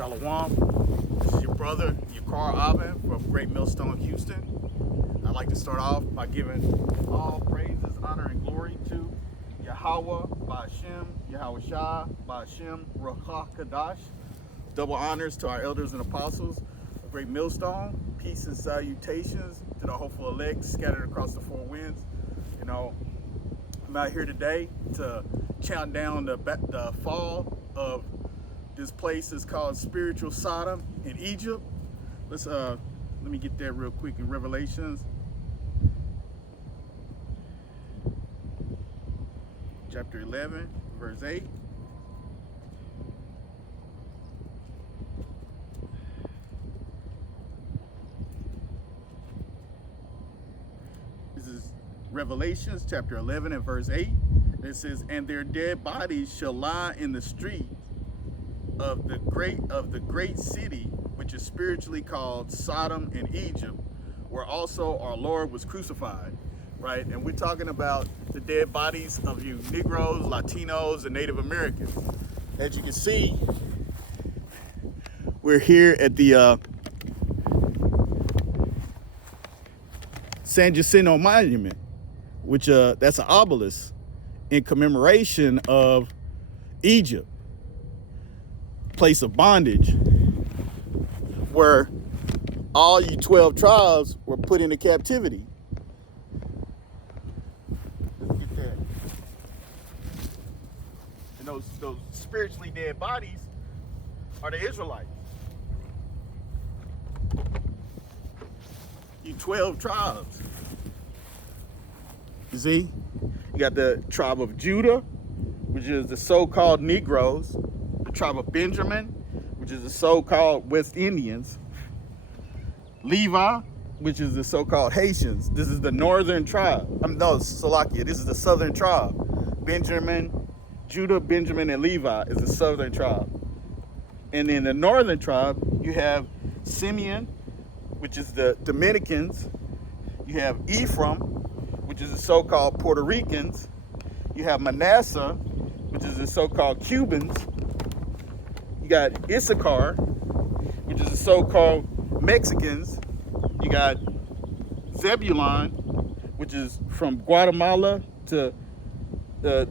Shalom. This is your brother, Yakar Aben from Great Millstone, Houston. I'd like to start off by giving all praises, honor, and glory to Yahweh, Ba'ashem, Yahweh Shah, Ba'ashem, Ruach Kadash. Double honors to our elders and apostles of Great Millstone. Peace and salutations to the hopeful elect scattered across the four winds. You know, I'm out here today to count down the fall of this place is called Spiritual Sodom in Egypt. Let me get that real quick in Revelations. Chapter 11, verse 8. This is Revelations chapter 11 and verse 8. It says, "And their dead bodies shall lie in the street of the great city, which is spiritually called Sodom and Egypt, where also our Lord was crucified." Right? And we're talking about the dead bodies of you Negroes, Latinos, and Native Americans. As you can see, we're here at the San Jacinto Monument, which that's an obelisk in commemoration of Egypt, place of bondage, where all you 12 tribes were put into captivity. Let's get that. And those spiritually dead bodies are the Israelites. You 12 tribes. You see? You got the tribe of Judah, which is the so-called Negroes, the tribe of Benjamin, which is the so-called West Indians, Levi, which is the so-called Haitians. This is the northern tribe. No, Salakia, this is the southern tribe. Judah, Benjamin, and Levi is the southern tribe. And in the northern tribe, you have Simeon, which is the Dominicans. You have Ephraim, which is the so-called Puerto Ricans. You have Manasseh, which is the so-called Cubans. You got Issachar, which is the so-called Mexicans. You got Zebulon, which is from Guatemala to the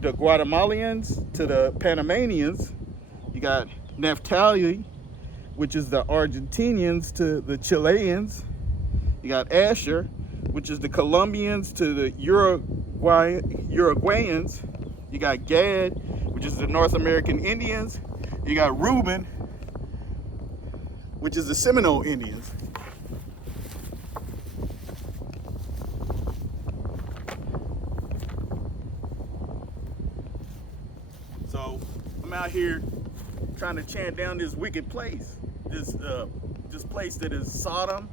Guatemalans to the Panamanians. You got Naphtali, which is the Argentinians to the Chileans. You got Asher, which is the Colombians to the Uruguayans. You got Gad, which is the North American Indians. You got Reuben, which is the Seminole Indians. So I'm out here trying to chant down this wicked place, this place that is Sodom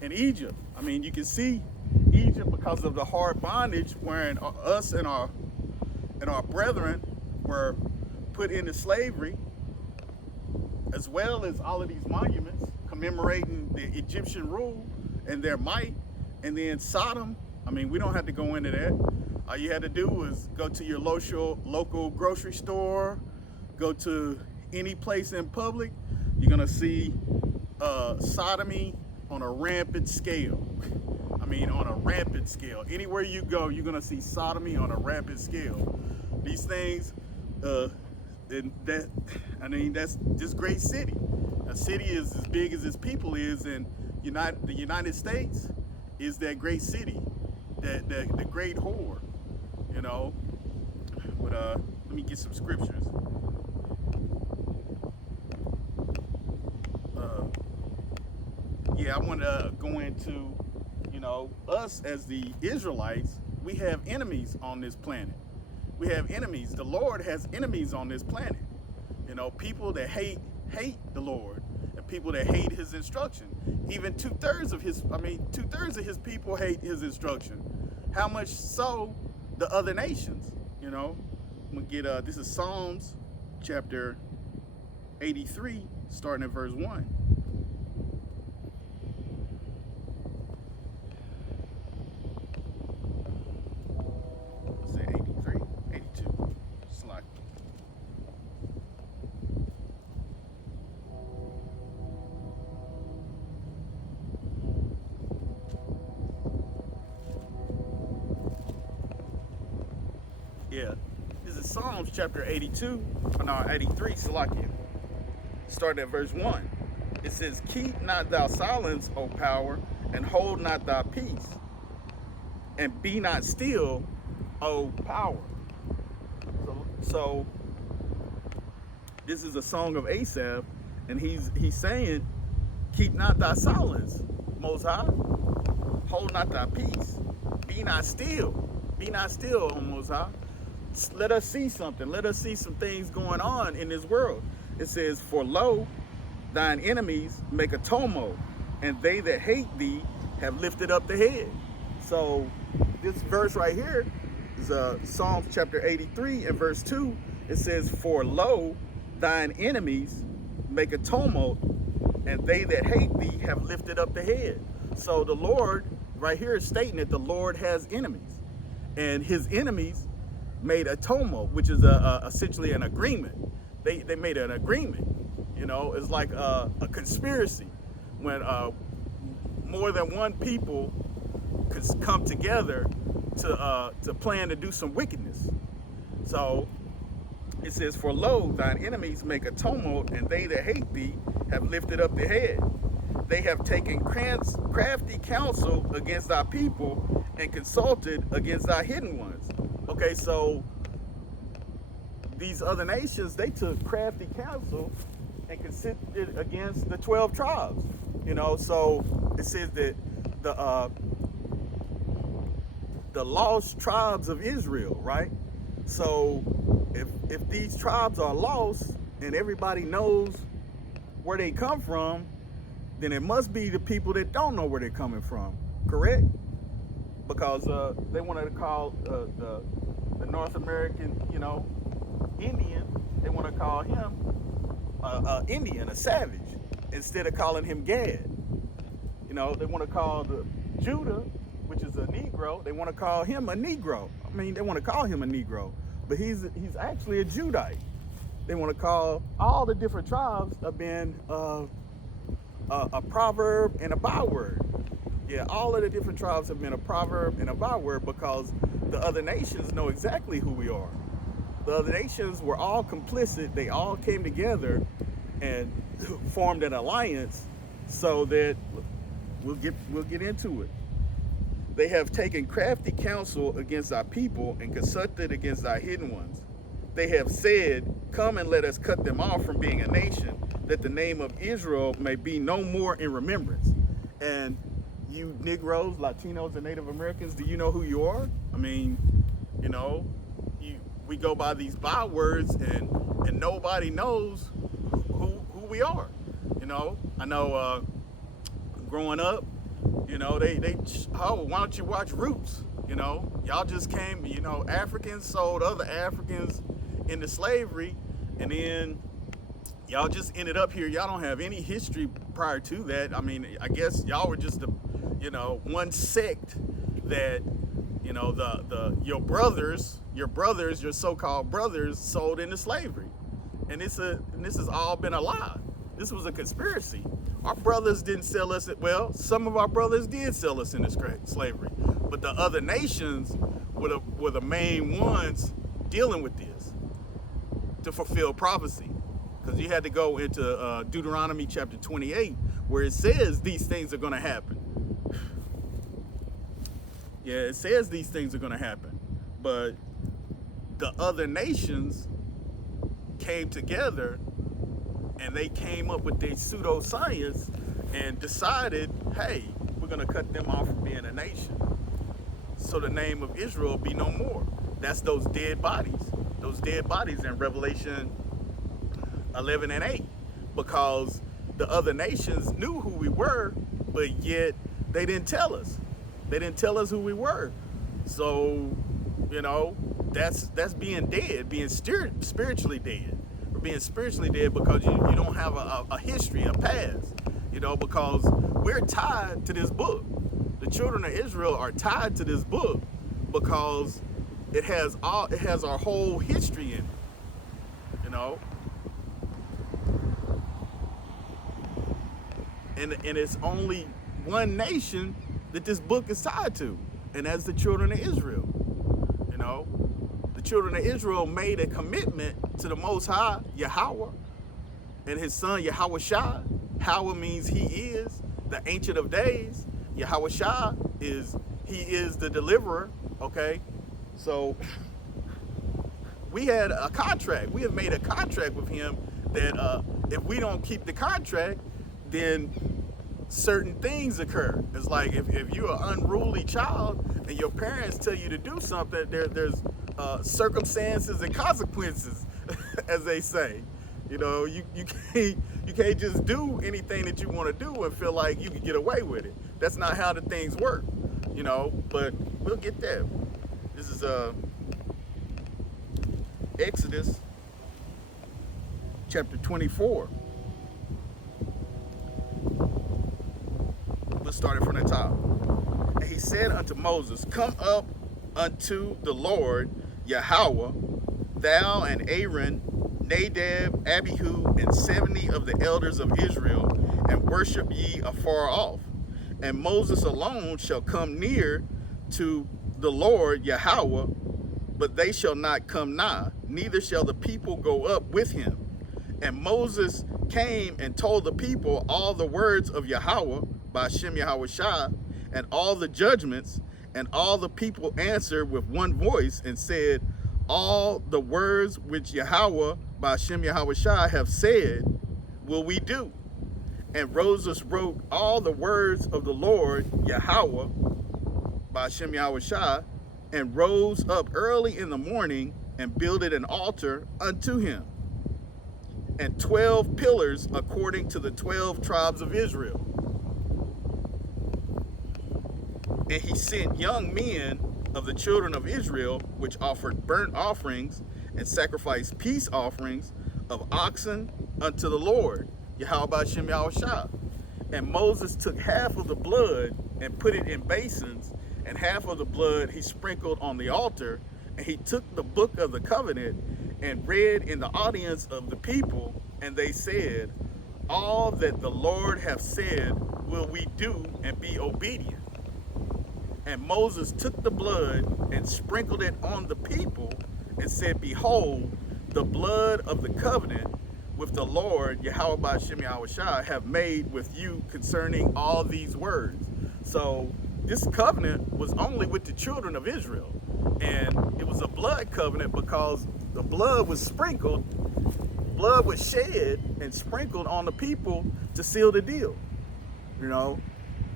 and Egypt. I mean, you can see Egypt because of the hard bondage wherein us and our brethren were put into slavery, as well as all of these monuments commemorating the Egyptian rule and their might. And then Sodom, I mean, we don't have to go into that. All you had to do was go to your local grocery store, go to any place in public. You're gonna see sodomy on a rampant scale. I mean, on a rampant scale. Anywhere you go, you're gonna see sodomy on a rampant scale. These things, that's this great city. A city is as big as its people is, and the United States is that great city, the great whore, you know. But let me get some scriptures. I want to go into, us as the Israelites, we have enemies on this planet. We have enemies. The Lord has enemies on this planet. People that hate the Lord, and people that hate his instruction. Even two-thirds of his people hate his instruction. How much so the other nations? I'm gonna get this is Psalms chapter 83, starting at verse 1. Psalms chapter 82, no, 83, Salakia, starting at verse 1. It says, keep not thou silence, O power, and hold not thy peace, and be not still, O power. So this is a song of Asaph, and he's saying, keep not thy silence, Most High, hold not thy peace, be not still, O Most High. Let us see something. Let us see some things going on in this world. It says, for lo, thine enemies make a tumult, and they that hate thee have lifted up the head. So this verse right here is Psalms chapter 83 and verse 2. It says, for lo, thine enemies make a tumult, and they that hate thee have lifted up the head. So the Lord right here is stating that the Lord has enemies, and his enemies made a tumult, which is essentially an agreement. They made an agreement. You know, it's like a conspiracy when more than one people could come together to plan to do some wickedness. So it says, for lo, thine enemies make a tumult, and they that hate thee have lifted up their head. They have taken crafty counsel against thy people and consulted against thy hidden ones. Okay, so these other nations, they took crafty counsel and considered against the 12 tribes. You know, so it says that the lost tribes of Israel, right? So if these tribes are lost and everybody knows where they come from, then it must be the people that don't know where they're coming from, correct? Because they wanted to call the North American, you know, Indian, they want to call him Indian, a savage, instead of calling him Gad. You know, they want to call the Judah, which is a Negro, they want to call him a Negro. I mean, they want to call him a Negro, but he's actually a Judite. They want to call all the different tribes have been a proverb and a byword. Yeah, all of the different tribes have been a proverb and a byword because the other nations know exactly who we are. The other nations were all complicit. They all came together and formed an alliance so that we'll get into it. They have taken crafty counsel against our people and consulted against our hidden ones. They have said, come and let us cut them off from being a nation, that the name of Israel may be no more in remembrance. And you Negroes, Latinos, and Native Americans, do you know who you are? I mean, you know, we go by these bywords and nobody knows who we are. You know, I know growing up, you know, oh, why don't you watch Roots? You know, y'all just came, you know, Africans sold other Africans into slavery, and then y'all just ended up here. Y'all don't have any history prior to that. I mean, I guess y'all were just you know, one sect that, you know, your brothers, your so-called brothers sold into slavery. And this has all been a lie. This was a conspiracy. Our brothers didn't sell us, well, some of our brothers did sell us into slavery, but the other nations were the main ones dealing with this to fulfill prophecy. Because you had to go into Deuteronomy chapter 28, where it says these things are going to happen. Yeah, it says these things are going to happen. But the other nations came together and they came up with their pseudoscience and decided, hey, we're going to cut them off from being a nation, so the name of Israel be no more. That's those dead bodies in Revelation 11 and 8, because the other nations knew who we were, but yet they didn't tell us. They didn't tell us who we were. So, you know, that's being dead, being spiritually dead. Or being spiritually dead because you don't have a history, a past, you know, because we're tied to this book. The children of Israel are tied to this book because it has our whole history in it, you know. And it's only one nation that this book is tied to, and that's the children of Israel. You know, the children of Israel made a commitment to the Most High, Yahweh, and his son, Yahweh Shai. Yahweh means he is the Ancient of Days. Yahweh Shai he is the deliverer, okay? So we had a contract. We have made a contract with him that if we don't keep the contract, then certain things occur. It's like if you're an unruly child and your parents tell you to do something, there's circumstances and consequences, as they say. You know, you can't just do anything that you want to do and feel like you can get away with it. That's not how the things work, you know. But we'll get there. This is Exodus chapter 24. Let's start it from the top. And he said unto Moses, come up unto the Lord Yahweh, thou and Aaron, Nadab, Abihu, and 70 of the elders of Israel, and worship ye afar off. And Moses alone shall come near to the Lord Yahweh, but they shall not come nigh, neither shall the people go up with him. And Moses came and told the people all the words of Yahweh by Shem Yahweh Shai, and all the judgments, and all the people answered with one voice and said, all the words which Yahweh by Shem Yahweh Shai have said will we do. And Moses wrote all the words of the Lord Yahweh by Shem Yahweh Shai, and rose up early in the morning and builded an altar unto him, and 12 pillars according to the 12 tribes of Israel. And he sent young men of the children of Israel, which offered burnt offerings and sacrificed peace offerings of oxen unto the Lord, Yahweh Shem Yahweh Shai. And Moses took half of the blood and put it in basins, and half of the blood he sprinkled on the altar. And he took the book of the covenant and read in the audience of the people, and they said, all that the Lord hath said will we do, and be obedient. And Moses took the blood and sprinkled it on the people, and said, behold, the blood of the covenant with the Lord Yahweh by Shem Yahweh Shai have made with you concerning all these words. So this covenant was only with the children of Israel, and it was a blood covenant because the blood was sprinkled, blood was shed and sprinkled on the people to seal the deal, you know.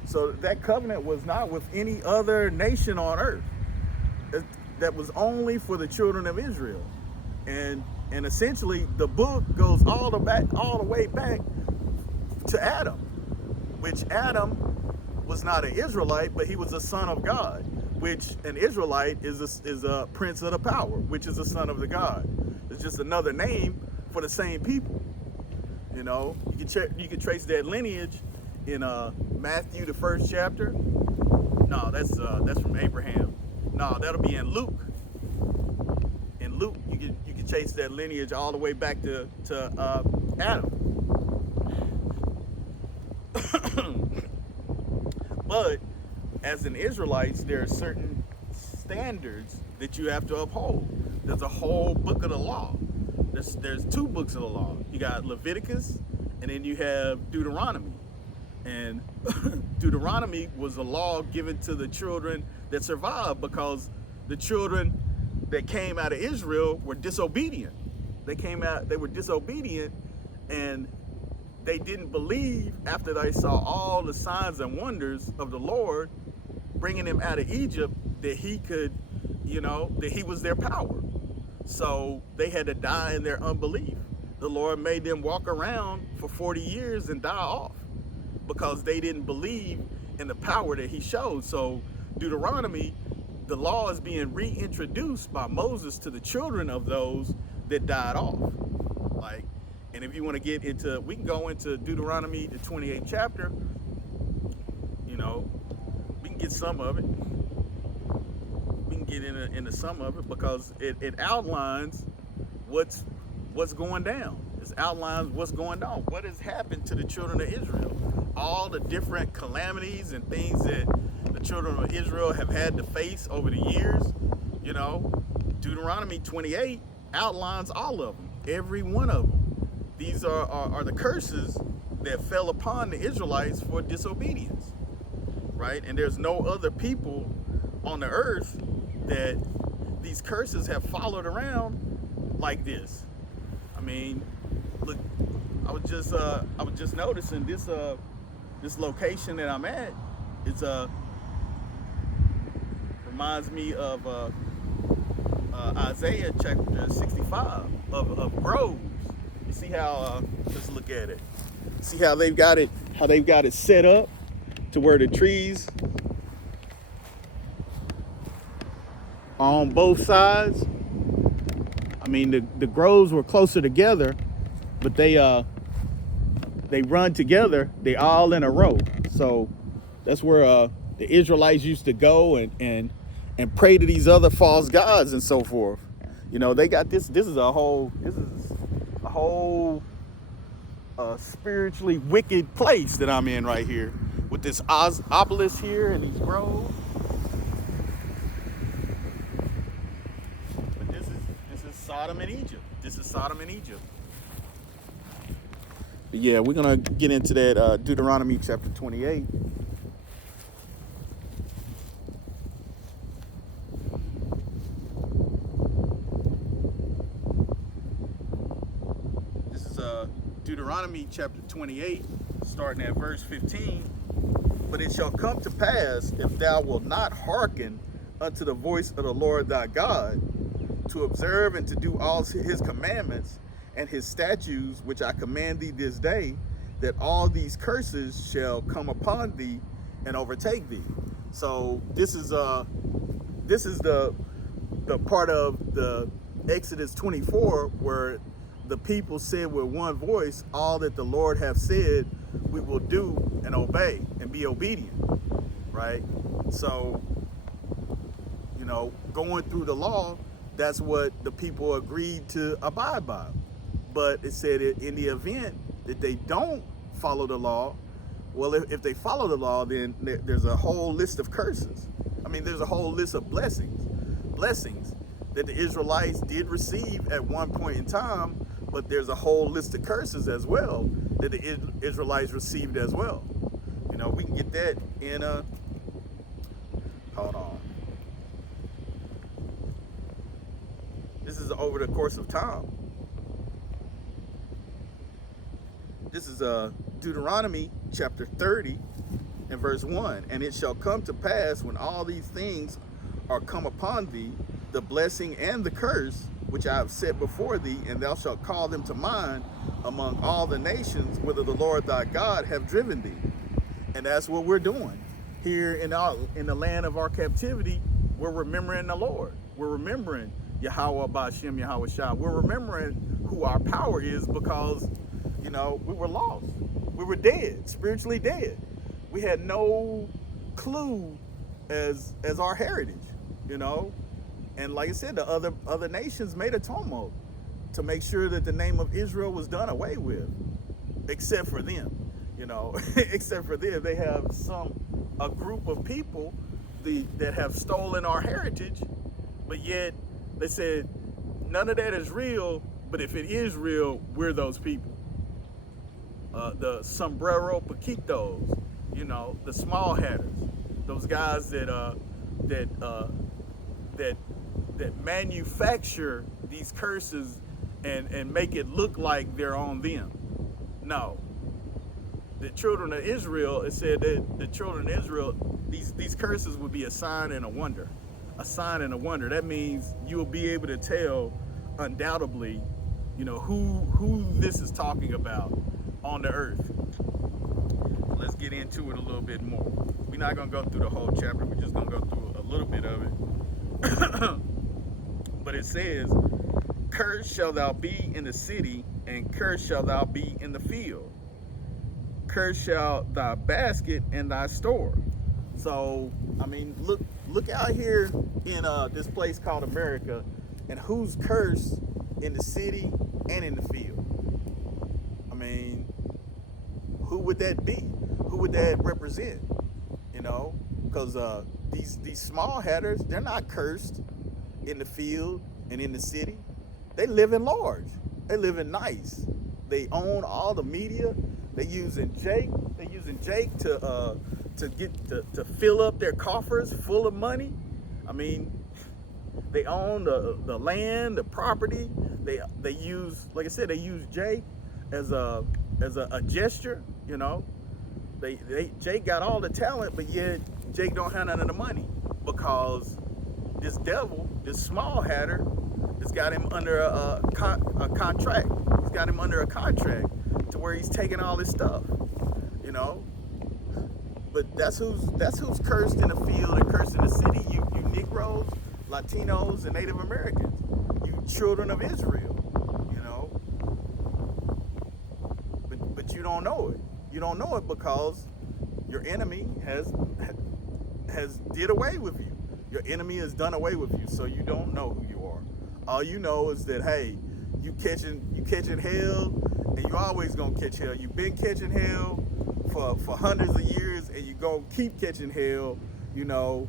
So that covenant was not with any other nation on earth. That was only for the children of Israel. And essentially the book goes all the way back to Adam, which Adam was not an Israelite, but he was a son of God, which an Israelite is a prince of the power, which is a son of the God. It's just another name for the same people. You know, you can trace that lineage in Matthew, the 1st chapter. No, that's from Abraham. No, that'll be in Luke. In Luke, you can trace that lineage all the way back to Adam. But as an Israelite, there are certain standards that you have to uphold. There's a whole book of the law. There's 2 books of the law. You got Leviticus, and then you have Deuteronomy. And Deuteronomy was a law given to the children that survived, because the children that came out of Israel were disobedient. They were disobedient, and they didn't believe after they saw all the signs and wonders of the Lord bringing them out of Egypt that he could, you know, that he was their power. So they had to die in their unbelief. The Lord made them walk around for 40 years and die off, because they didn't believe in the power that he showed. So Deuteronomy, the law is being reintroduced by Moses to the children of those that died off. Like, and if you want to get into, we can go into Deuteronomy, the 28th chapter. You know, we can get some of it. We can get into some of it, because it outlines what's going down. It outlines what's going on. What has happened to the children of Israel? All the different calamities and things that the children of Israel have had to face over the years, you know. Deuteronomy 28 outlines all of them, every one of them. These are the curses that fell upon the Israelites for disobedience, right? And there's no other people on the earth that these curses have followed around like this. I mean, look, I was just noticing this location that I'm at. It's reminds me of Isaiah chapter 65 of groves. You see how let's look at it. See how they've got it set up to where the trees are on both sides. I mean, the groves were closer together, but they run together. They all in a row. So that's where the Israelites used to go and pray to these other false gods and so forth. You know, they got this. This is a whole spiritually wicked place that I'm in right here, with this obelisk here and these groves. But this is Sodom and Egypt. This is Sodom and Egypt. But yeah, we're gonna get into that Deuteronomy chapter 28. This is Deuteronomy chapter 28, starting at verse 15. But it shall come to pass, if thou wilt not hearken unto the voice of the Lord thy God, to observe and to do all his commandments and his statutes, which I command thee this day, that all these curses shall come upon thee and overtake thee. So this is the part of the Exodus 24 where the people said with one voice, all that the Lord hath said, we will do and obey and be obedient, right? So, you know, going through the law, that's what the people agreed to abide by. But it said in the event that they don't follow the law, well, if they follow the law, then there's a whole list of curses. I mean, there's a whole list of blessings that the Israelites did receive at one point in time, but there's a whole list of curses as well that the Israelites received as well. You know, we can get that in hold on. This is over the course of time. This is Deuteronomy chapter 30 and verse 1. And it shall come to pass when all these things are come upon thee, the blessing and the curse, which I have set before thee, and thou shalt call them to mind among all the nations, whither the Lord thy God have driven thee. And that's what we're doing here in the land of our captivity. We're remembering the Lord. We're remembering Yahweh Ba'Shem Yahweh Shah. We're remembering who our power is, because, you know, we were lost. We were dead, spiritually dead. We had no clue as our heritage, you know. And like I said, the other nations made a tumult to make sure that the name of Israel was done away with, except for them, you know. Except for them, they have a group of people that have stolen our heritage, but yet they said none of that is real. But if it is real, we're those people. The sombrero paquitos, you know, the small hatters, those guys that manufacture these curses and make it look like they're on them. No. The children of Israel, it said that the children of Israel, these curses would be a sign and a wonder. A sign and a wonder. That means you will be able to tell undoubtedly, you know, who this is talking about on the earth. Let's get into it a little bit more. We're not going to go through the whole chapter. We're just going to go through a little bit of it. But it says, cursed shall thou be in the city, and cursed shall thou be in the field. Cursed shall thy basket and thy store. So, I mean, look out here in this place called America, and who's cursed in the city and in the field? I mean, who would that be? Who would that represent? You know, because these small hatters, they're not cursed in the field and in the city, they live in large. They live in nice. They own all the media. They using Jake. They using Jake to fill up their coffers full of money. I mean, they own the land, the property. They use, like I said, they use Jake as a gesture. You know, Jake got all the talent, but yet Jake don't have none of the money because this devil, this small hatter, has got him under a contract. He's got him under a contract to where he's taking all this stuff, you know. But that's who's cursed in the field and cursed in the city. You Negroes, Latinos, and Native Americans. You children of Israel, you know. But you don't know it. You don't know it because your enemy has did away with you. Your enemy has done away with you, so you don't know who you are. All you know is that, hey, you catching hell, and you always gonna catch hell. You've been catching hell for hundreds of years, and you gonna keep catching hell, you know.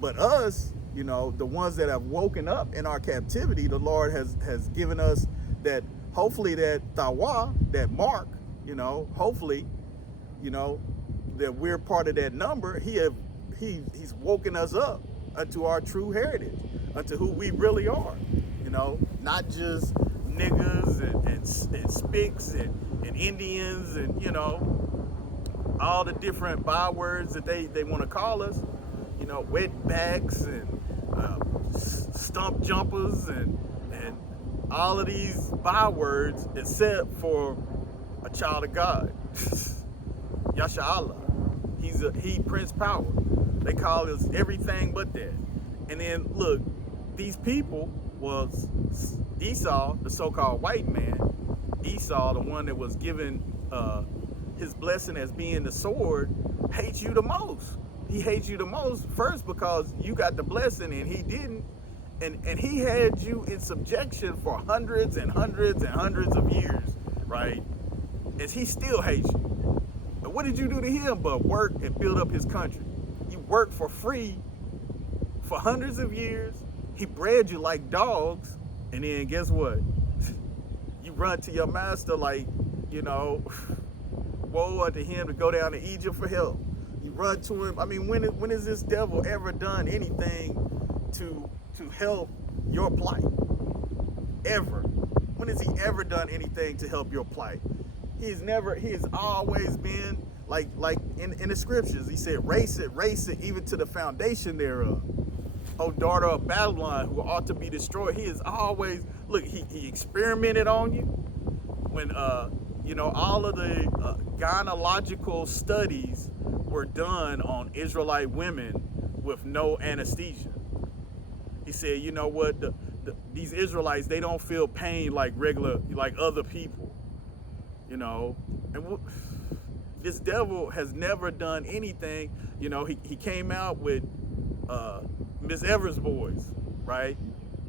But us, you know, the ones that have woken up in our captivity, the Lord has given us that, hopefully that tawa, that mark, you know, hopefully, you know, that we're part of that number. He's woken us up unto our true heritage, unto who we really are, you know, not just niggas and spics and Indians and, you know, all the different bywords that they want to call us, you know, wetbacks and stump jumpers and all of these bywords, except for a child of God. Yasha Allah. He Prince Power. They call us everything but that. And then look, these people was Esau, the so-called white man. Esau, the one that was given his blessing as being the sword, hates you the most. He hates you the most first because you got the blessing and he didn't. And he had you in subjection for hundreds and hundreds and hundreds of years, right? As he still hates you. But what did you do to him but work and build up his country? You worked for free for hundreds of years. He bred you like dogs. And then guess what? You run to your master like, you know, woe unto him to go down to Egypt for help. You run to him. I mean, when has this devil ever done anything to help your plight? Ever. When has he ever done anything to help your plight? He has always been like in the scriptures. He said, race it, even to the foundation thereof. O daughter of Babylon, who ought to be destroyed. He is always, look, he experimented on you when, you know, all of the gynecological studies were done on Israelite women with no anesthesia. He said, you know what, these Israelites, they don't feel pain like other people, you know. And this devil has never done anything. You know, he came out with Miss Evers boys, right?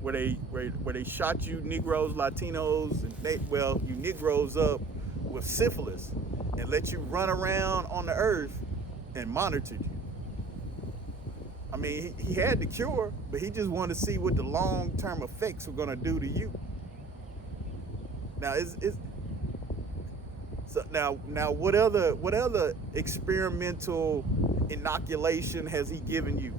Where they shot you Negroes, Latinos, and you Negroes up with syphilis and let you run around on the earth and monitored you. I mean, he had the cure, but he just wanted to see what the long-term effects were gonna do to you. Now, so now what other experimental inoculation has he given you?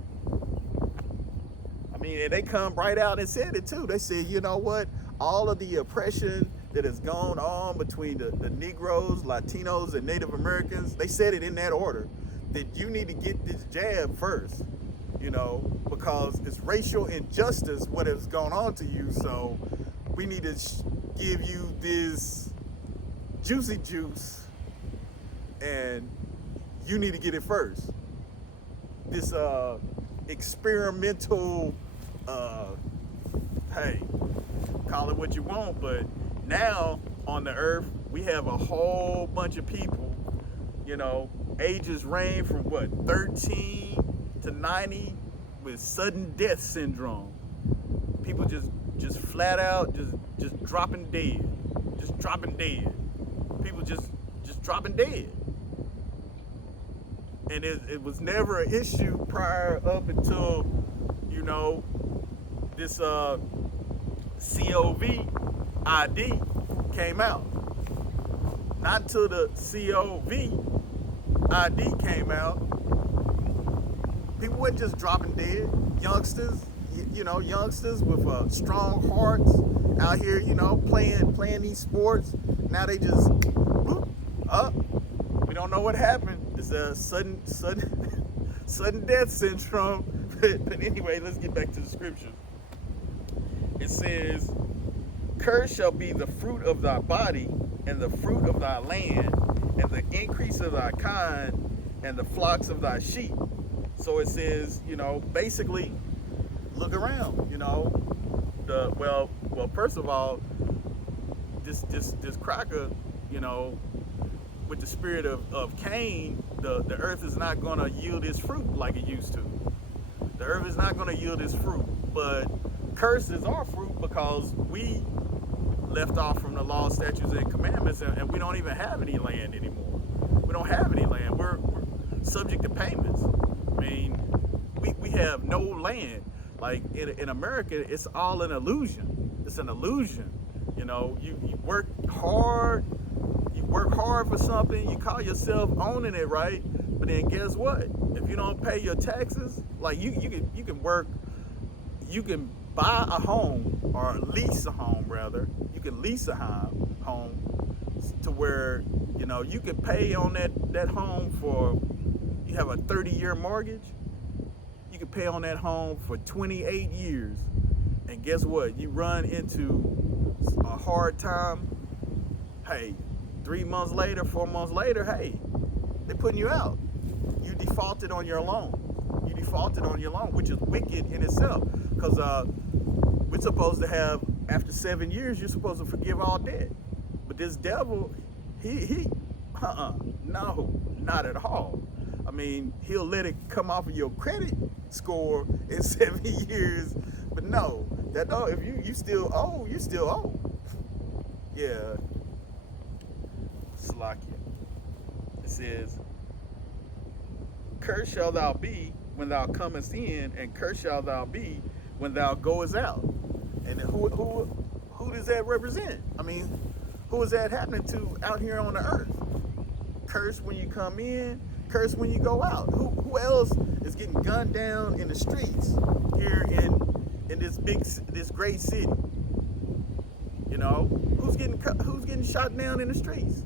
I mean, they come right out and said it too. They said, you know what? All of the oppression that has gone on between the Negroes, Latinos, and Native Americans, they said it in that order, that you need to get this jab first, you know, because it's racial injustice what has gone on to you. So we need to give you this juicy juice, and you need to get it first. This experimental, hey, call it what you want, but now on the earth we have a whole bunch of people, you know, ages range from what, 13 to 90 with sudden death syndrome. People just flat out just dropping dead. People just dropping dead. And it was never an issue prior up until, you know, this COVID came out. Not until the COVID came out, people weren't just dropping dead. Youngsters, youngsters with strong hearts out here, playing these sports. Now they just boop, up. We don't know what happened. It's a sudden death syndrome. But anyway, let's get back to the scriptures. It says, "Cursed shall be the fruit of thy body, and the fruit of thy land, and the increase of thy kind, and the flocks of thy sheep." So it says, basically, look around. First of all, this cracker, with the spirit of Cain, the earth is not going to yield its fruit like it used to. The earth is not going to yield its fruit, but cursed is our fruit because we left off from the law, statutes, and commandments, and we don't even have any land anymore. We don't have any land. We're subject to payments. I mean, we have no land. Like in America, it's all an illusion. It's an illusion. You work hard. You work hard for something. You call yourself owning it, right? But then guess what? If you don't pay your taxes, like you can work. You can buy a home or lease a home, rather. You can lease a home to where you can pay on that home for. You have a 30-year mortgage. You can pay on that home for 28 years, and guess what? You run into a hard time. Hey, 3 months later, 4 months later, hey, they're putting you out. You defaulted on your loan. You defaulted on your loan, which is wicked in itself, because we're supposed to have, after 7 years, you're supposed to forgive all debt. But this devil, no, not at all. I mean, he'll let it come off of your credit score in 7 years, but no, if you still owe, you still owe. Yeah. Slakia. It says, "Cursed shall thou be when thou comest in, and cursed shall thou be when thou goest out." And who does that represent? I mean, who is that happening to out here on the earth? Cursed when you come in, cursed when you go out. Who else is getting gunned down in the streets here in this great city? Who's getting shot down in the streets?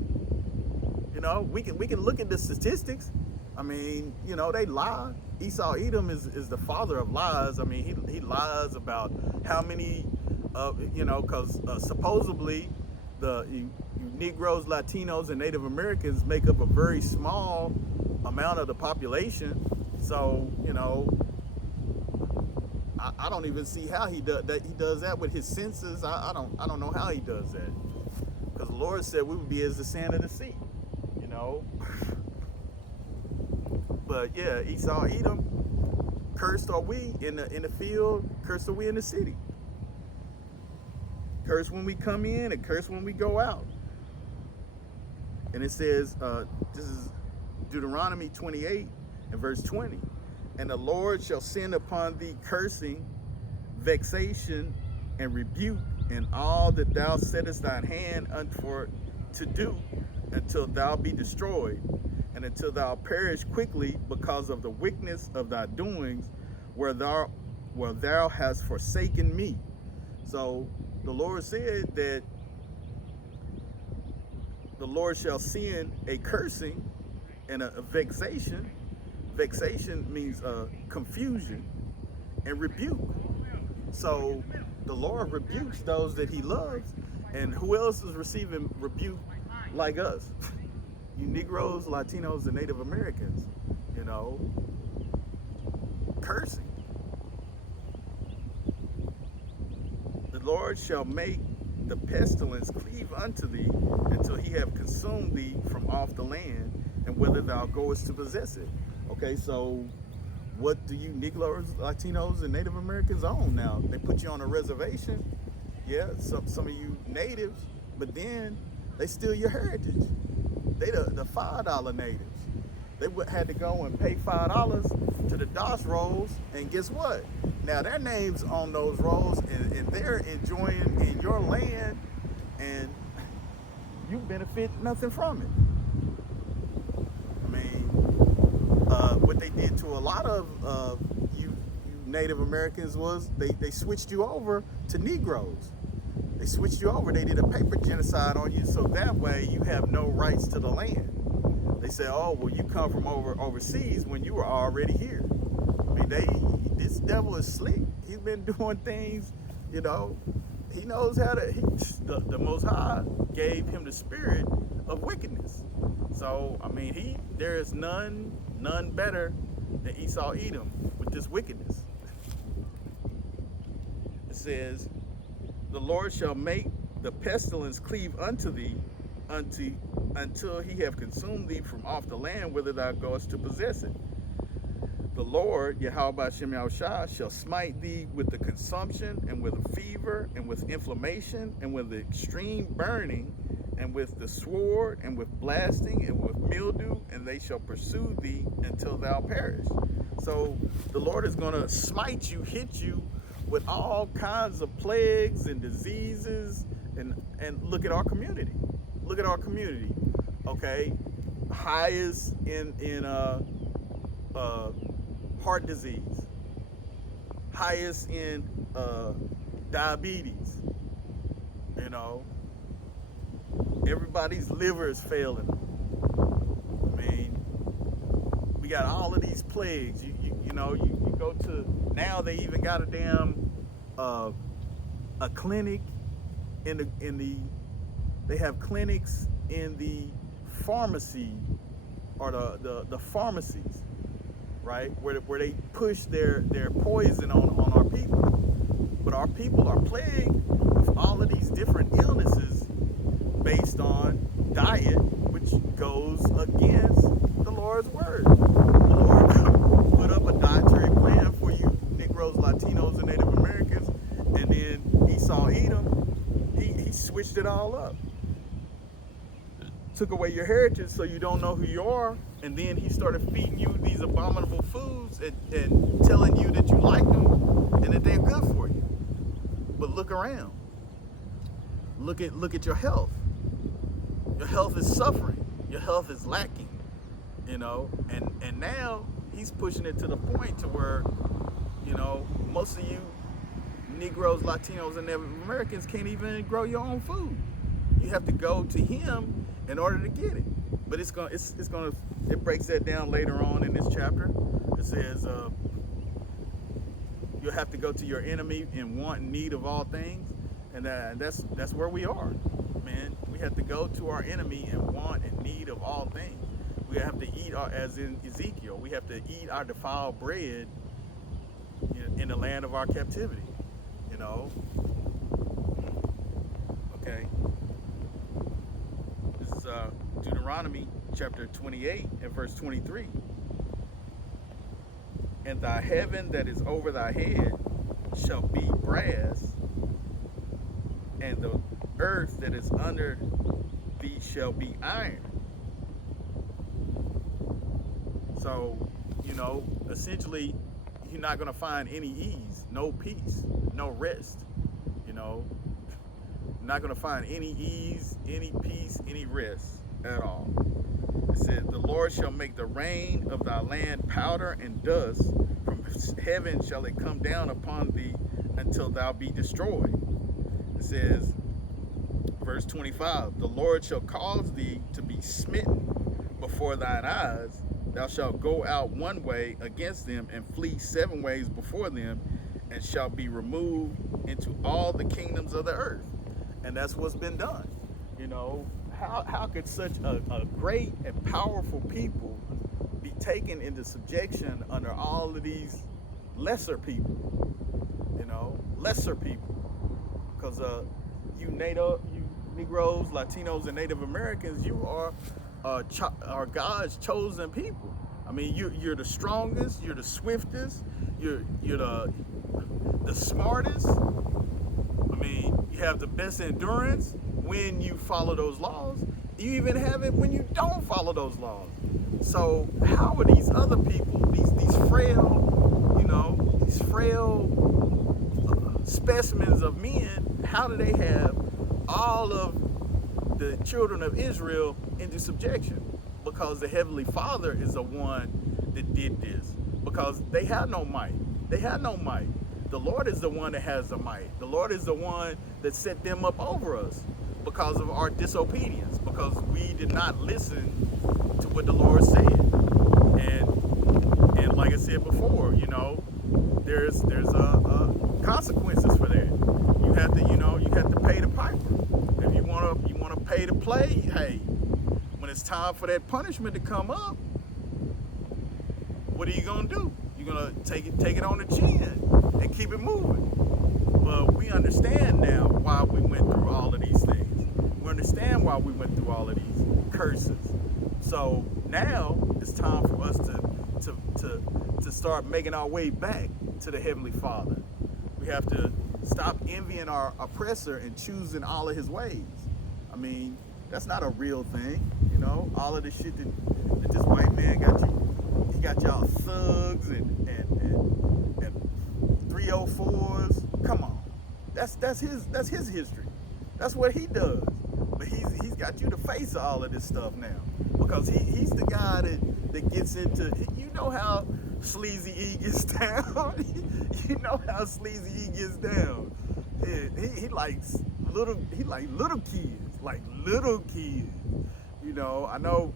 We can look at the statistics. I mean, they lie. Esau Edom is the father of lies. I mean, he lies about how many, because supposedly you Negroes, Latinos, and Native Americans make up a very small amount of the population. So, I don't even see how he does that. He does that with his senses. I don't know how he does that, because the Lord said we would be as the sand of the sea. But yeah, Esau, Edom, cursed are we in the field, cursed are we in the city. Cursed when we come in and cursed when we go out. And it says, this is Deuteronomy 28 and verse 20. "And the Lord shall send upon thee cursing, vexation, and rebuke in all that thou settest thine hand unto to do, until thou be destroyed, and until thou perish quickly because of the wickedness of thy doings, where thou hast forsaken me." So the Lord said that the Lord shall send a cursing and a vexation. Vexation means confusion, and rebuke. So the Lord rebukes those that he loves. And who else is receiving rebuke like us? You Negroes, Latinos, and Native Americans, cursing. "The Lord shall make the pestilence cleave unto thee until he have consumed thee from off the land, and whether thou goest to possess it." Okay, so what do you Negroes, Latinos, and Native Americans own now? They put you on a reservation. Yeah, some of you natives, but then they steal your heritage. They the $5 natives. They had to go and pay $5 to the DOS rolls, and guess what? Now their names on those rolls, and they're enjoying in your land, and you benefit nothing from it. I mean, what they did to a lot of you Native Americans was they switched you over to Negroes. They switched you over. They did a paper genocide on you, so that way you have no rights to the land. They said, "Oh, well, you come from overseas when you were already here." I mean, this devil is slick. He's been doing things, you know. He knows how to. The Most High gave him the spirit of wickedness. So I mean, there is none better than Esau Edom with this wickedness. It says, "The Lord shall make the pestilence cleave unto thee, until he have consumed thee from off the land whither thou goest to possess it. The Lord, Yahweh Shem Yahushua, shall smite thee with the consumption, and with a fever, and with inflammation, and with the extreme burning, and with the sword, and with blasting, and with mildew, and they shall pursue thee until thou perish." So the Lord is going to smite you, hit you with all kinds of plagues and diseases. And look at our community. Look at our community. Okay, highest in heart disease, highest in diabetes. You know, everybody's liver is failing. I mean, we got all of these plagues. You know, you go to, now they even got a damn a clinic they have clinics in the pharmacy, or the pharmacies, right, where they push their poison on our people. But our people are plagued with all of these different illnesses based on diet, which goes against the Lord's word. The Lord put up a dietary plan for you Negroes, Latinos, and Native Americans, and then Esau Edom, he switched it all up. Took away your heritage so you don't know who you are, and then he started feeding you these abominable foods and telling you that you like them and that they're good for you. But look around. Look at your health. Your health is suffering. Your health is lacking. You know, and now he's pushing it to the point to where, you know, most of you Negroes, Latinos, and Native Americans can't even grow your own food. You have to go to him in order to get it. But it breaks that down later on in this chapter. It says you'll have to go to your enemy in want and need of all things, and that's where we are, man. We have to go to our enemy in want and need of all things. We have to eat as in Ezekiel, we have to eat our defiled bread in the land of our captivity. You know. Okay. This is Deuteronomy chapter 28 and verse 23. "And thy heaven that is over thy head shall be brass, and the earth that is under thee shall be iron." So, you know, essentially, you're not going to find any ease, no peace, no rest. You know, you're not going to find any ease, any peace, any rest at all. It said, "The Lord shall make the rain of thy land powder and dust. From heaven shall it come down upon thee until thou be destroyed." It says, verse 25, "The Lord shall cause thee to be smitten before thine eyes. Thou shalt go out one way against them, and flee 7 ways before them, and shalt be removed into all the kingdoms of the earth." And that's what's been done. You know, how could such a great and powerful people be taken into subjection under all of these lesser people? You know, lesser people. Because you Negroes, Latinos, and Native Americans, you are God's chosen people. I mean, you're the strongest, you're the swiftest, you're the smartest. I mean, you have the best endurance when you follow those laws. You even have it when you don't follow those laws. So how are these other people, these frail, you know, these frail specimens of men, how do they have all of the children of Israel into subjection? Because the Heavenly Father is the one that did this. Because they had no might. They had no might. The Lord is the one that has the might. The Lord is the one that set them up over us because of our disobedience, because we did not listen to what the Lord said. And like I said before, you know, there's consequences for that. You have to, you know, you have to pay the piper. If you wanna pay to play, hey, when it's time for that punishment to come up, what are you gonna do? You're gonna take it on the chin and keep it moving. But we understand now why we went through all of these things. We understand why we went through all of these curses. So now it's time for us to start making our way back to the Heavenly Father. We have to stop envying our oppressor and choosing all of his ways. I mean, that's not a real thing, you know. All of the shit that this white man got you, he got y'all thugs and 304s. Come on, that's his history. That's what he does. But he's got you to face all of this stuff now, because he's the guy that gets into. You know how Sleazy E gets down. You know how Sleazy E gets down. He likes little kids, like little kids. You know, I know.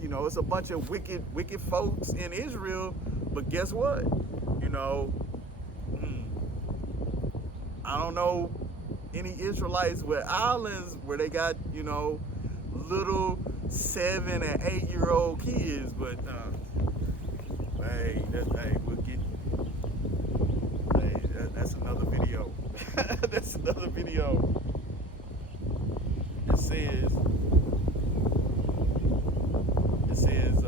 You know, it's a bunch of wicked folks in Israel, but guess what? You know, I don't know any Israelites with islands where they got, you know, little 7 and 8 year old kids, but that's another video. That's another video. It says this is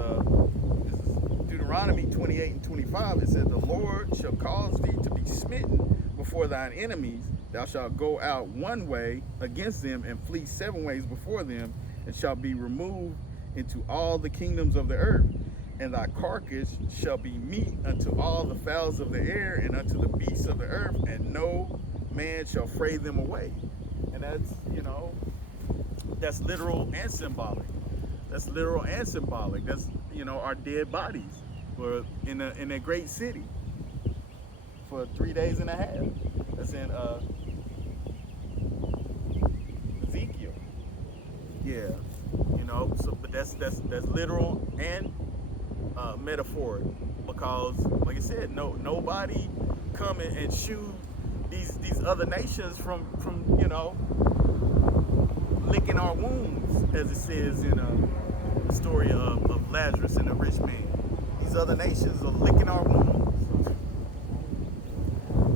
Deuteronomy 28 and 25. It says, the Lord shall cause thee to be smitten before thine enemies. Thou shalt go out one way against them and flee 7 ways before them, and shall be removed into all the kingdoms of the earth. And thy carcass shall be meat unto all the fowls of the air and unto the beasts of the earth, and no man shall fray them away. And that's, you know, that's literal and symbolic. That's literal and symbolic. That's, you know, our dead bodies were in a great city for 3 days and a half. That's in Ezekiel. Yeah, you know. So, but that's literal and metaphoric, because, like I said, nobody come and shoot these other nations from you know, licking our wounds, as it says in the story of Lazarus and the rich man. These other nations are licking our wounds.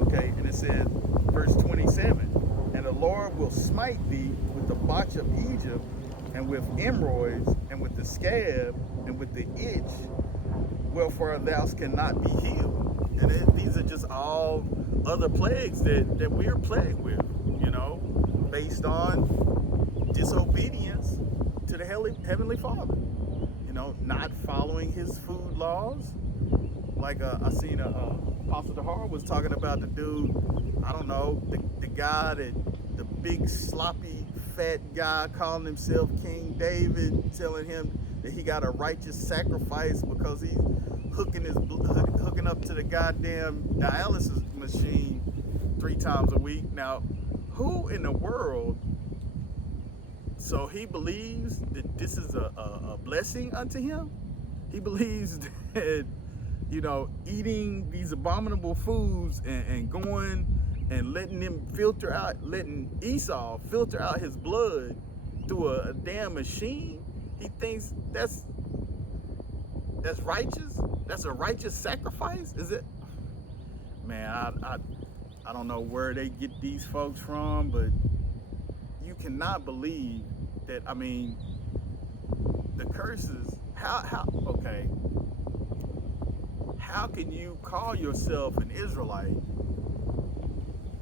Okay, and it says, verse 27, and the Lord will smite thee with the botch of Egypt, and with hemorrhoids, and with the scab, and with the itch, wherefore thou cannot be healed. And these are just all other plagues that we're plagued with, you know, based on disobedience to the Heavenly Father. You know, not following his food laws. Like I seen Apostle DeHar was talking about the dude, I don't know, the guy the big sloppy fat guy calling himself King David, telling him that he got a righteous sacrifice because he's hooking up to the goddamn dialysis machine 3 times a week. Now, who in the world? So he believes that this is a blessing unto him. He believes that, you know, eating these abominable foods and going and letting Esau filter out his blood through a damn machine. He thinks that's righteous. That's a righteous sacrifice. Is it? Man, I don't know where they get these folks from, but you cannot believe that. I mean, the curses. Okay. How can you call yourself an Israelite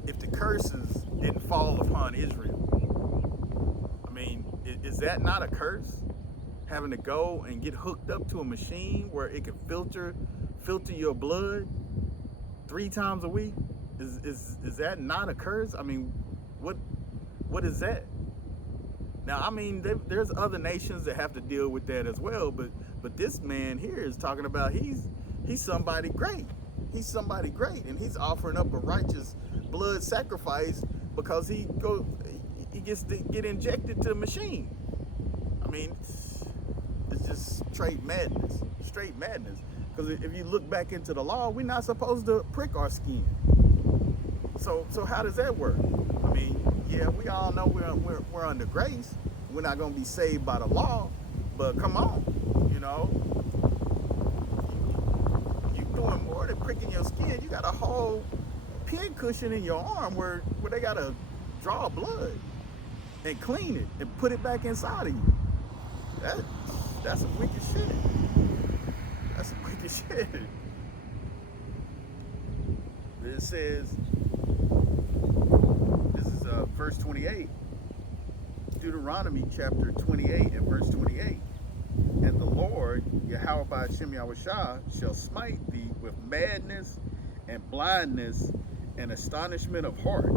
if the curses didn't fall upon Israel? I mean, is that not a curse? Having to go and get hooked up to a machine where it can filter your blood 3 times a week, is that not a curse? I mean, what is that? Now, I mean, there's other nations that have to deal with that as well, but this man here is talking about he's somebody great. He's somebody great, and he's offering up a righteous blood sacrifice because he gets to get injected to a machine. I mean, it's just straight madness. Because if you look back into the law, we're not supposed to prick our skin. So how does that work? I mean, yeah, we all know we're under grace. We're not going to be saved by the law, but come on, you doing more than pricking your skin. You got a whole pin cushion in your arm where they got to draw blood and clean it and put it back inside of you. That's some wicked shit. That's some wicked shit. It says, this is verse 28, Deuteronomy chapter 28 and verse 28. And the Lord, Yahweh Ba'ashem Yahushua, shall smite thee with madness and blindness and astonishment of heart.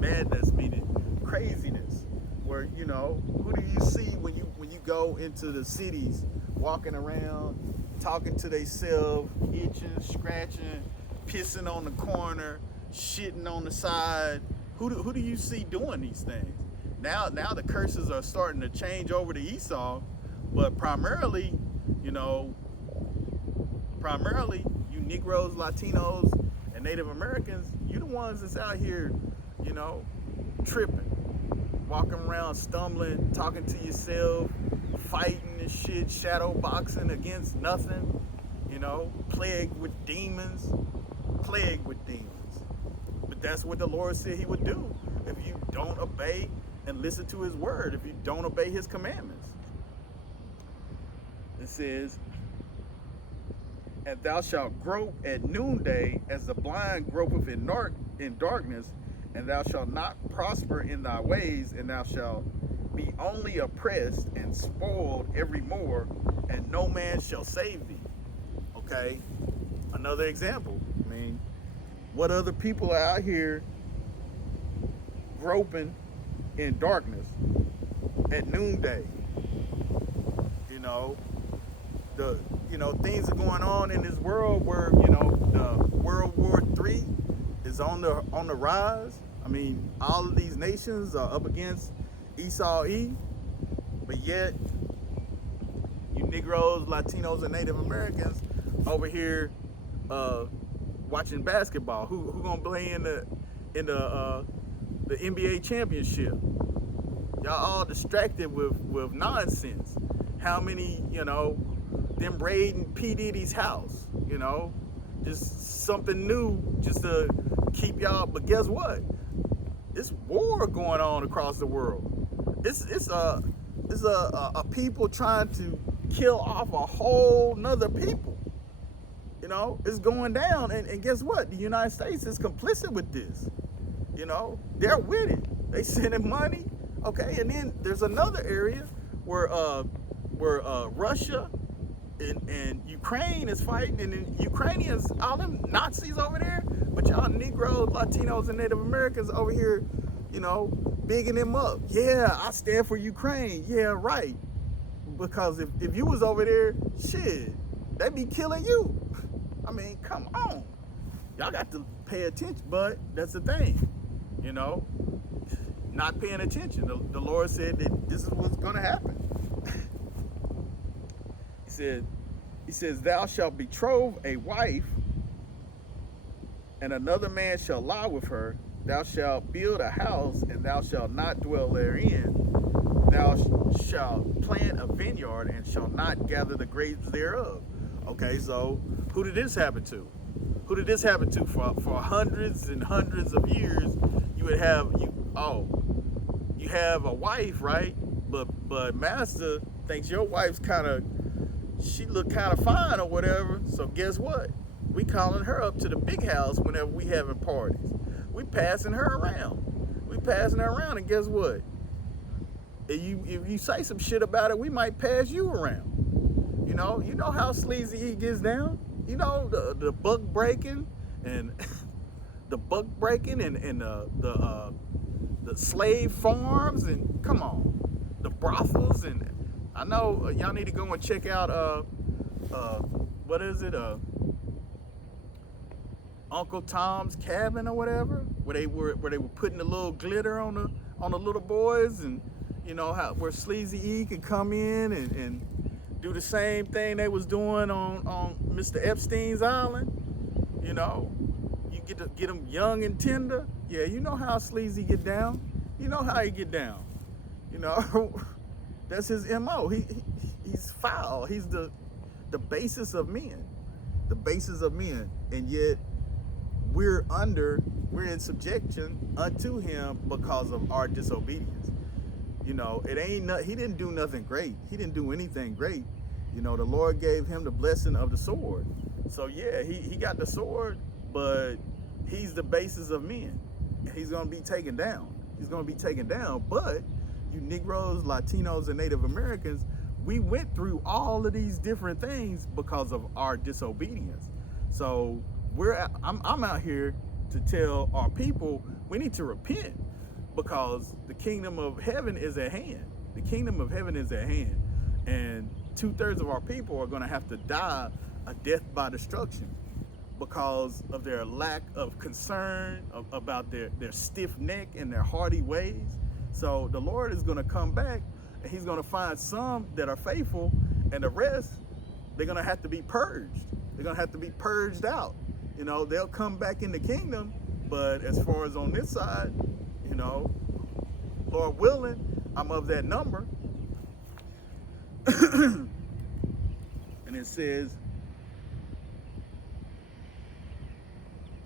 Madness meaning craziness. Where, who do you see when you go into the cities, walking around, talking to themselves, itching, scratching, pissing on the corner, shitting on the side? Who do you see doing these things? Now the curses are starting to change over to Esau, but primarily, you Negroes, Latinos, and Native Americans, you the ones that's out here, tripping, walking around, stumbling, talking to yourself, fighting and shit, shadow boxing against nothing, plagued with demons. But that's what the Lord said he would do if you don't obey and listen to his word, if you don't obey his commandments. It says, and thou shalt grope at noonday as the blind gropeth in darkness, and thou shalt not prosper in thy ways, and thou shalt be only oppressed and spoiled evermore, and no man shall save thee. Okay, another example. I mean, what other people are out here groping in darkness at noonday? Things are going on in this world where the World War III is on the rise. I mean, all of these nations are up against Esau, but yet you Negroes, Latinos, and Native Americans over here watching basketball. Who gonna play in the NBA championship? Y'all all distracted with nonsense. How many, them raiding P. Diddy's house, just something new just to keep y'all. But guess what? It's war going on across the world. It's a people trying to kill off a whole nother people. It's going down, and guess what? The United States is complicit with this. They're with it. They sending money. Okay, and then there's another area where Russia and Ukraine is fighting, and then Ukrainians, all them Nazis over there, but y'all Negroes, Latinos, and Native Americans over here, bigging them up. Yeah, I stand for Ukraine. Yeah, right. Because if you was over there, shit, they'd be killing you. I mean, come on. Y'all got to pay attention, but that's the thing, not paying attention. The Lord said that this is what's going to happen. He says, thou shalt betroth a wife, and another man shall lie with her. Thou shalt build a house, and thou shalt not dwell therein. Thou shalt plant a vineyard, and shalt not gather the grapes thereof. Okay, so who did this happen to? Who did this happen to? For hundreds and hundreds of years, you would have you have a wife, right? But master thinks your wife's she look kind of fine or whatever. So guess what? We calling her up to the big house whenever we having parties. We passing her around. And guess what? If you say some shit about it, we might pass you around. You know how sleazy he gets down. The buck breaking, and the buck breaking and the slave farms, and come on, the brothels. And I know y'all need to go and check out what is it, Uncle Tom's Cabin or whatever, where they were putting the little glitter on the little boys, and you know how where Sleazy E could come in and do the same thing they was doing on Mr. Epstein's island. You know, you get them young and tender. Yeah, you know how Sleazy get down. You know how he get down. You know, that's his MO. He's foul. He's the basis of men. The basis of men. And yet we're in subjection unto him because of our disobedience. You know, he didn't do nothing great. He didn't do anything great. You know, the Lord gave him the blessing of the sword. So yeah, he got the sword, but he's the basis of men. He's gonna be taken down. He's gonna be taken down. But you Negroes, Latinos, and Native Americans, we went through all of these different things because of our disobedience. So I'm out here to tell our people we need to repent, because the kingdom of heaven is at hand. The kingdom of heaven is at hand. And 2/3 of our people are going to have to die a death by destruction because of their lack of concern about their stiff neck and their hardy ways. So the Lord is going to come back, and he's going to find some that are faithful, and the rest, they're going to have to be purged. They're going to have to be purged out. You know, they'll come back in the kingdom, but as far as on this side, you know, Lord willing, I'm of that number. And it says,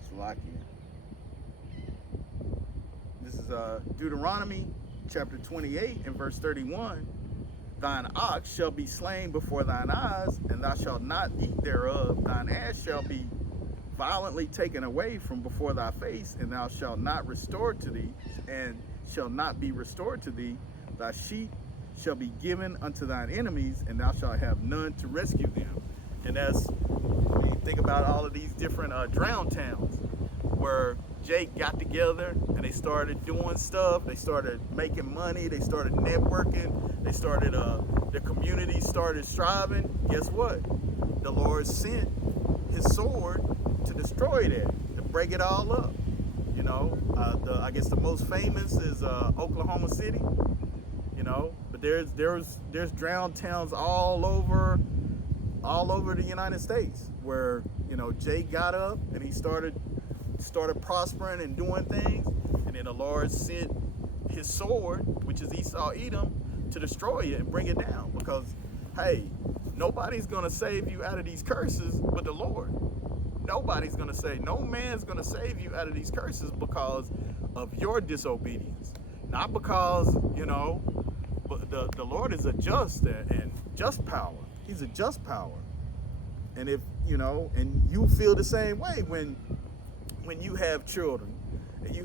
Salakia. This is Deuteronomy chapter 28 and verse 31. Thine ox shall be slain before thine eyes, and thou shalt not eat thereof. Thine ass shall be violently taken away from before thy face, and thou shalt not restore to thee, and shall not be restored to thee. Thy sheep shall be given unto thine enemies, and thou shalt have none to rescue them. And that's, when you think about all of these different drown towns where Jake got together and they started doing stuff, they started making money, they started networking, they started, the community started striving. Guess what? The Lord sent his sword to destroy that, to break it all up. You know, I guess the most famous is Oklahoma City. You know, but there's drowned towns all over the United States where, you know, Jay got up and he started prospering and doing things, and then the Lord sent his sword, which is Esau Edom, to destroy it and bring it down. Because hey, nobody's gonna save you out of these curses but the Lord. Nobody's gonna save, no man's gonna save you out of these curses because of your disobedience. Not because, you know, but the Lord is a just and just power. He's a just power. And if, you know, and you feel the same way when you have children, and you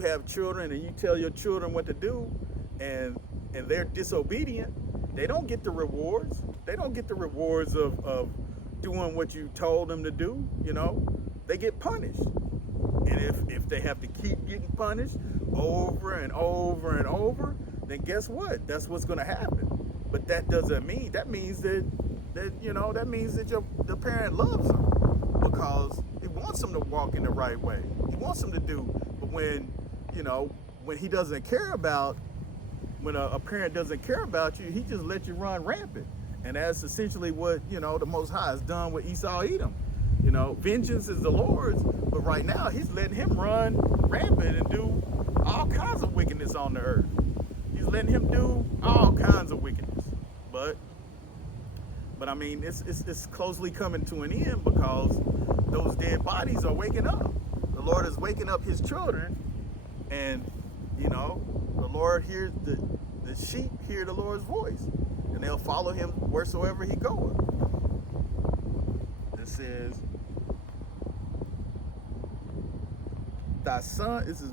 tell your children what to do, and they're disobedient, they don't get the rewards. They don't get the rewards of doing what you told them to do, you know. They get punished. And if they have to keep getting punished over and over and over, then guess what? That's what's going to happen. But that doesn't mean, that means that the parent loves them, because he wants them to walk in the right way. He wants them to do. But when he doesn't care about, when a parent doesn't care about you, he just lets you run rampant. And that's essentially what, you know, the Most High has done with Esau Edom. You know, vengeance is the Lord's, but right now he's letting him run rampant and do all kinds of wickedness on the earth. He's letting him do all kinds of wickedness. But I mean, it's closely coming to an end, because those dead bodies are waking up. The Lord is waking up his children, and, you know, the Lord hears, the sheep hear the Lord's voice, and they'll follow him wheresoever he goeth. It says, thy son, this is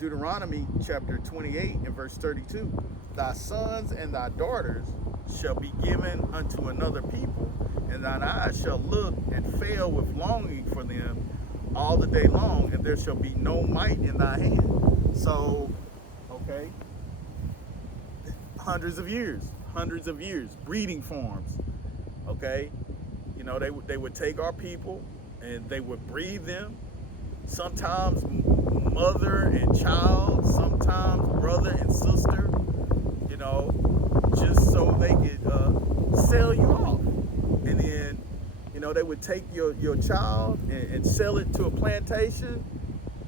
Deuteronomy chapter 28 and verse 32. Thy sons and thy daughters shall be given unto another people, and thine eyes shall look and fail with longing for them, all the day long, and there shall be no might in thy hand. So, okay, hundreds of years, breeding farms, okay? You know, they would take our people and they would breed them, sometimes mother and child, sometimes brother and sister, you know, just so they could sell you off. And then, you know, they would take your child and sell it to a plantation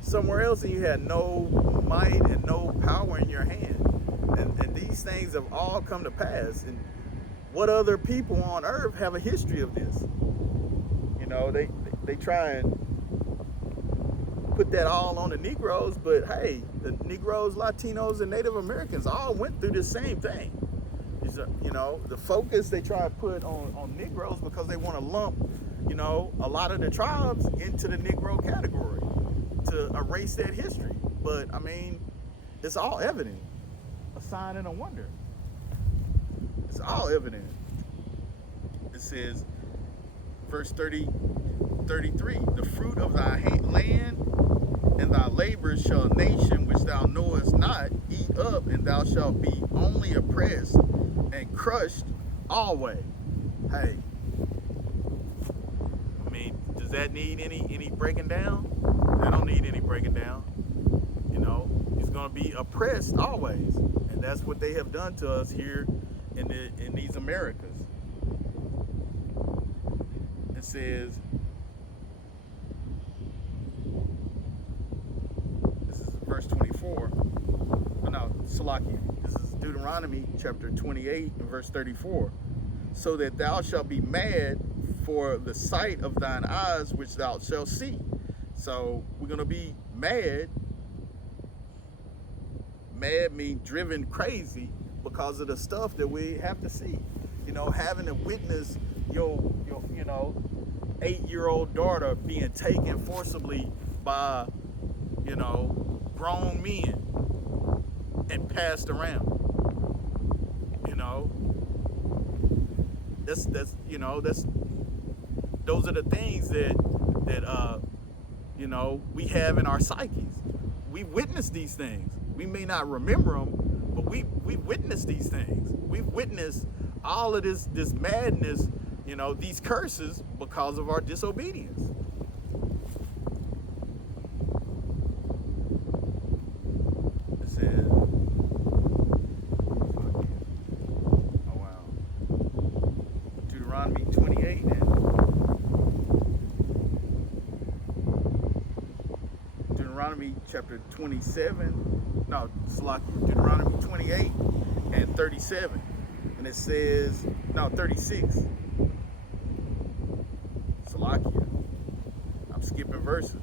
somewhere else, and you had no might and no power in your hand. And these things have all come to pass. And what other people on earth have a history of this? You know, they try and put that all on the Negroes, but hey, the Negroes, Latinos, and Native Americans all went through the same thing. You know, the focus they try to put on Negroes because they want to lump, you know, a lot of the tribes into the Negro category to erase that history. But I mean, it's all evident, a sign and a wonder. It's all evident. It says, verse 33, the fruit of thy land and thy labors shall a nation which thou knowest not eat up, and thou shalt be only oppressed and crushed always. Hey, I mean, does that need any breaking down? That don't need any breaking down. You know, he's going to be oppressed always, and that's what they have done to us here in these Americas. It says, this is verse 24. Oh, no, Salakia. This is Deuteronomy chapter 28 and verse 34. So that thou shalt be mad for the sight of thine eyes which thou shalt see. So we're going to be mad. Mad means driven crazy because of the stuff that we have to see. You know, having to witness your you know, 8-year-old daughter being taken forcibly by, you know, grown men and passed around. You know, that's you know, those are the things that you know, we have in our psyches. We witness these things. We may not remember them, but we witness these things. We've witnessed all of this madness, you know, these curses because of our disobedience. It says, oh wow, Deuteronomy 28 and Deuteronomy chapter 27, no, Deuteronomy 28 and 37. And it says, no, 36. Salakia. I'm skipping verses.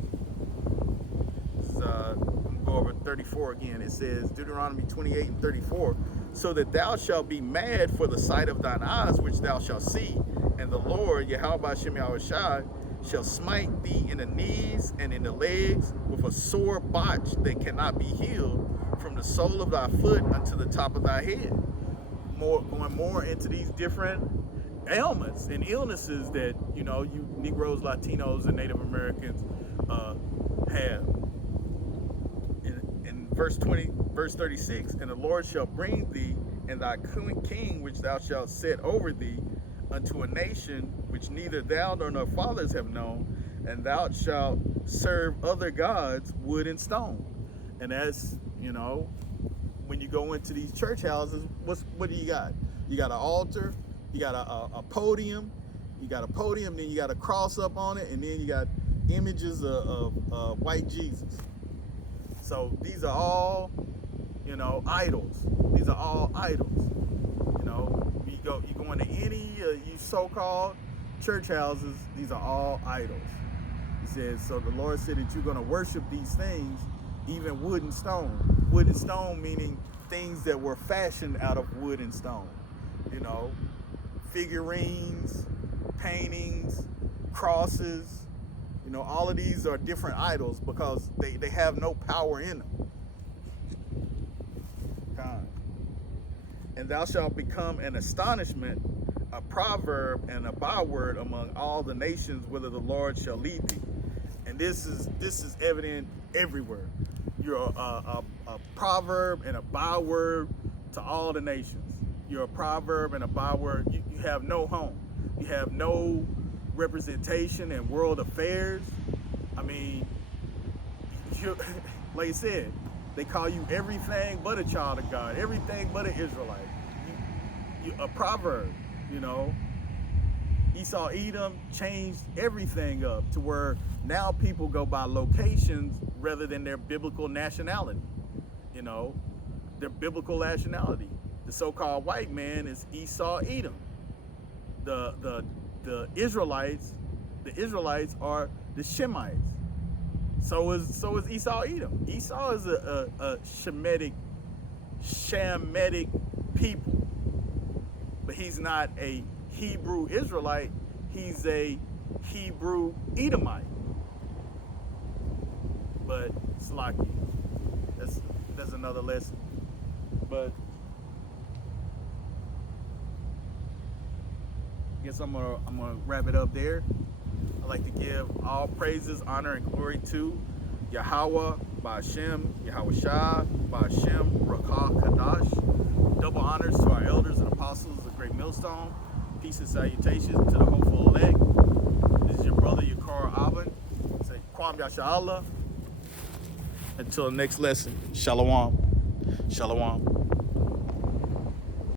This is, I'm going to go over 34 again. It says, Deuteronomy 28 and 34. So that thou shalt be mad for the sight of thine eyes, which thou shalt see, and the Lord, Yahweh Shem Yahushai, shall smite thee in the knees and in the legs with a sore botch that cannot be healed from the sole of thy foot unto the top of thy head. Going more into these different ailments and illnesses that, you know, you Negroes, Latinos, and Native Americans have. In verse 36, and the Lord shall bring thee and thy king which thou shalt set over thee unto a nation which neither thou nor thy fathers have known, and thou shalt serve other gods, wood and stone. And that's, you know, when you go into these church houses, what do you got? You got an altar, you got a podium, then you got a cross up on it, and then you got images of white Jesus. So these are all, you know, idols. These are all idols. You know, you go into any you so-called church houses, these are all idols. He says, so the Lord said that you're going to worship these things, even wood and stone. Wood and stone meaning things that were fashioned out of wood and stone. You know, figurines, paintings, crosses. You know, all of these are different idols because they have no power in them. And thou shalt become an astonishment, a proverb, and a byword among all the nations whither the Lord shall lead thee. And this is evident everywhere. You're a proverb and a byword to all the nations. You're a proverb and a byword. You have no home. You have no representation in world affairs. I mean, like I said, they call you everything but a child of God, everything but an Israelite. You a proverb, you know. Esau Edom changed everything up to where now people go by locations rather than their biblical nationality. You know, their biblical nationality. The so-called white man is Esau Edom. The Israelites are the Shemites. So is Esau Edom. Esau is a Shemitic people, but he's not a Hebrew Israelite. He's a Hebrew Edomite. But Slaki, that's another lesson. But I guess I'm gonna wrap it up there. I'd like to give all praises, honor, and glory to Yahweh, Ba'ashem, Yahweh Shah, Ba'ashem, Rakah Kadash. Double honors to our elders and apostles of Great Millstone. Peace and salutations to the hopeful elect. This is your brother, Yakar Aben. Say, Kwam Yasha Allah. Until the next lesson, Shalom. Shalom.